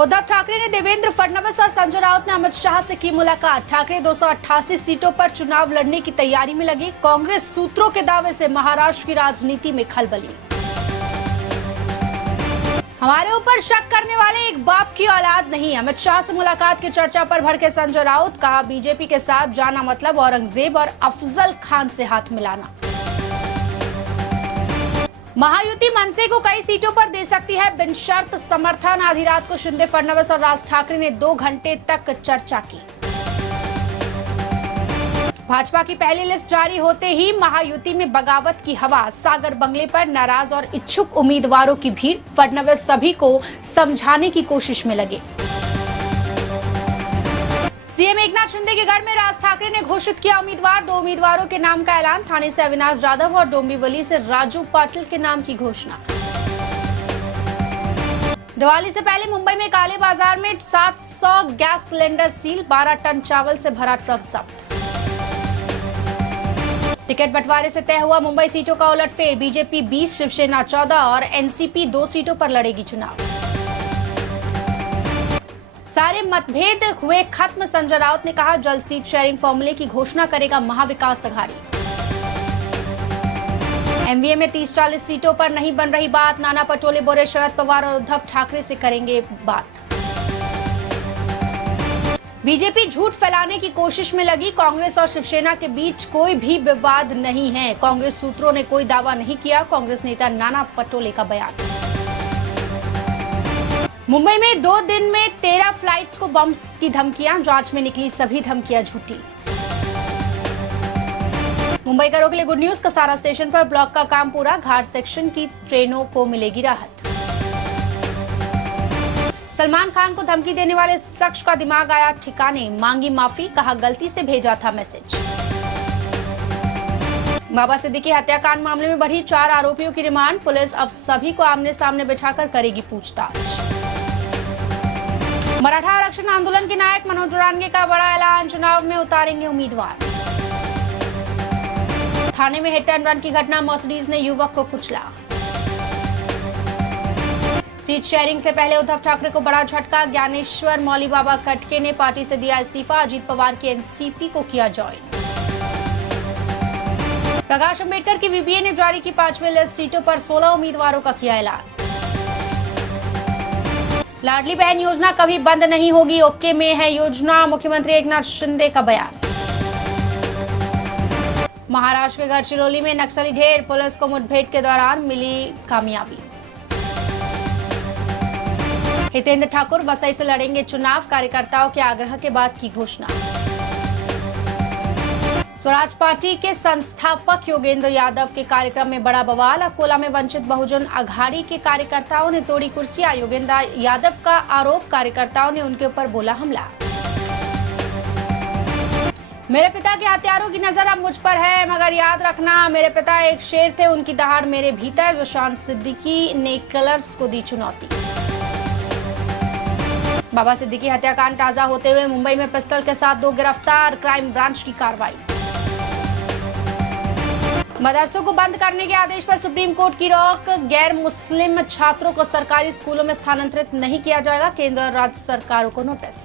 उद्धव ठाकरे ने देवेंद्र फडणवीस और संजय राउत ने अमित शाह से की मुलाकात। ठाकरे 288 सीटों पर चुनाव लड़ने की तैयारी में लगी। कांग्रेस सूत्रों के दावे से महाराष्ट्र की राजनीति में खलबली। हमारे ऊपर शक करने वाले एक बाप की औलाद नहीं। अमित शाह से मुलाकात की चर्चा पर भड़के संजय राउत। कहा, बीजेपी के साथ जाना मतलब औरंगजेब और अफजल खान से हाथ मिलाना। महायुति मनसे को कई सीटों पर दे सकती है बिन शर्त समर्थन। आधी रात को शिंदे, फडणवीस और राज ठाकरे ने 2 घंटे तक चर्चा की। भाजपा की पहली लिस्ट जारी होते ही महायुति में बगावत की हवा। सागर बंगले पर नाराज और इच्छुक उम्मीदवारों की भीड़। फडणवीस सभी को समझाने की कोशिश में लगे। सीएम एकनाथ शिंदे के गढ़ में राज ठाकरे ने घोषित किया उम्मीदवार। 2 उम्मीदवारों के नाम का ऐलान। ठाणे से अविनाश यादव और डोंबिवली से राजू पाटिल के नाम की घोषणा। दिवाली से पहले मुंबई में काले बाजार में 700 गैस सिलेंडर सील। 12 टन चावल से भरा ट्रक जब्त। टिकट बंटवारे से तय हुआ मुंबई सीटों का उलटफेर। बीजेपी 20, शिवसेना 14 और एनसीपी 2 सीटों पर लड़ेगी चुनाव। सारे मतभेद हुए खत्म। संजय राउत ने कहा, जल्द सीट शेयरिंग फॉर्मूले की घोषणा करेगा महाविकास अघाड़ी। एमवीए में 30-40 सीटों पर नहीं बन रही बात। नाना पटोले बोले, शरद पवार और उद्धव ठाकरे से करेंगे बात। बीजेपी झूठ फैलाने की कोशिश में लगी। कांग्रेस और शिवसेना के बीच कोई भी विवाद नहीं है। कांग्रेस सूत्रों ने कोई दावा नहीं किया। कांग्रेस नेता नाना पटोले का बयान। मुंबई में 2 दिन में 13 फ्लाइट्स को बम्स की धमकियां। जांच में निकली सभी धमकियां झूठी। मुंबई करों के लिए गुड न्यूज। कसारा स्टेशन पर ब्लॉक का काम पूरा। घाट सेक्शन की ट्रेनों को मिलेगी राहत। सलमान खान को धमकी देने वाले शख्स का दिमाग आया ठिकाने। मांगी माफी, कहा गलती से भेजा था मैसेज। बाबा सिद्दीकी हत्याकांड मामले में बढ़ी 4 आरोपियों की रिमांड। पुलिस अब सभी को आमने सामने बिठाकर करेगी पूछताछ। मराठा आरक्षण आंदोलन के नायक मनोज जोरांगे का बड़ा ऐलान। चुनाव में उतारेंगे उम्मीदवार। थाने में हिट एंड रन की घटना। मर्सिडीज ने युवक को कुचला। सीट शेयरिंग से पहले उद्धव ठाकरे को बड़ा झटका। ज्ञानेश्वर मौली बाबा कटके ने पार्टी से दिया इस्तीफा। अजीत पवार की एनसीपी को किया ज्वाइन। प्रकाश अंबेडकर की वीपीए ने जारी की 5वीं लिस्ट। सीटों पर 16 उम्मीदवारों का किया ऐलान। लाडली बहन योजना कभी बंद नहीं होगी। ओके में है योजना। मुख्यमंत्री एकनाथ शिंदे का बयान। महाराष्ट्र के गढ़चिरौली में नक्सली ढेर। पुलिस को मुठभेड़ के दौरान मिली कामयाबी। हितेंद्र ठाकुर वसई से लड़ेंगे चुनाव। कार्यकर्ताओं के आग्रह के बाद की घोषणा। स्वराज पार्टी के संस्थापक योगेंद्र यादव के कार्यक्रम में बड़ा बवाल। अकोला में वंचित बहुजन अघाड़ी के कार्यकर्ताओं ने तोड़ी कुर्सियां। योगेंद्र यादव का आरोप, कार्यकर्ताओं ने उनके ऊपर बोला हमला। मेरे पिता के हत्यारों की नजर अब मुझ पर है, मगर याद रखना मेरे पिता एक शेर थे, उनकी दहाड़ मेरे भीतर। विशाल सिद्दीकी ने कलर्स को दी चुनौती। बाबा सिद्दीकी हत्याकांड ताजा होते हुए मुंबई में पिस्टल के साथ 2 गिरफ्तार। क्राइम ब्रांच की कार्रवाई। मदरसों को बंद करने के आदेश पर सुप्रीम कोर्ट की रोक। गैर मुस्लिम छात्रों को सरकारी स्कूलों में स्थानांतरित नहीं किया जाएगा। केंद्र और राज्य सरकारों को नोटिस।